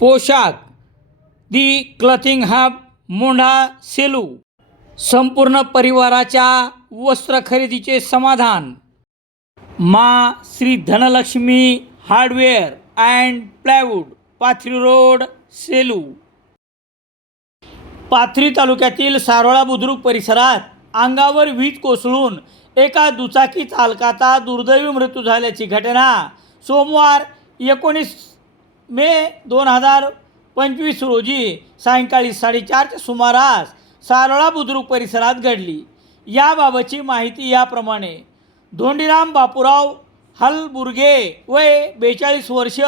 पोशाख. The clothing hub Mondha Selu. संपूर्ण परिवाराच्या वस्त्र खरेदीचे समाधान. मा Shri Dhanalakshmi hardware and plywood Pathri road Selu. Pathri तालुक्यातील सारोळा बुद्रुक परिसरात अंगावर वीज कोसळून एका दुचाकी चालकाचा दुर्दैवी मृत्यू झाल्याची घटना सोमवार एकोणीस मे दोन हजार पंचवीस रोजी सायंकाळी साडेचारच्या सुमारास सारोळा बुद्रुक परिसरात घडली. याबाबतची माहिती याप्रमाणे धोंडीराम बापूराव हलबुर्गे वय बेचाळीस वर्ष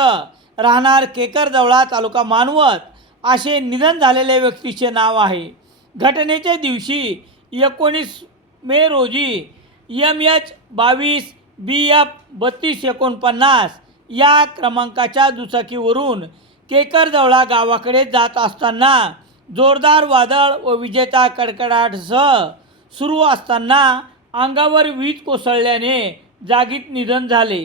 राहणार केकरजवळा तालुका मानवत असे निधन झालेल्या व्यक्तीचे नाव आहे. घटनेच्या दिवशी एकोणीस मे रोजी एम एच बावीस बी एफ बत्तीस एकोणपन्नास या क्रमांकाच्या दुचाकीवरून केकरजवळा गावाकडे जात असताना जोरदार वादळ व विजेचा कडकडाटसह सुरू असताना अंगावर वीज कोसळल्याने जागीत निधन झाले.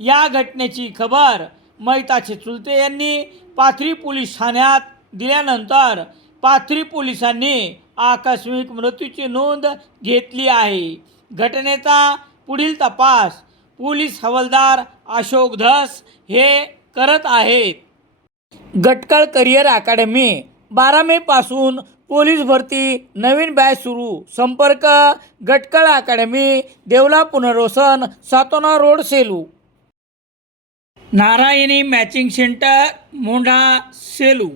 या घटनेची खबर मैताचे चुलते यांनी पाथरी पोलीस ठाण्यात दिल्यानंतर पाथरी पोलिसांनी आकस्मिक मृत्यूची नोंद घेतली आहे. घटनेचा पुढील तपास पोलीस हवालदार अशोक धस हे करत आहेत. गटकळ करिअर अकॅडमी बारा मेपासून पोलीस भरती नवीन बॅच सुरू. संपर्क गटकळ अकॅडमी देवला पुनर्वसन Satona road Selu. Narayani matching centre Mondha Selu.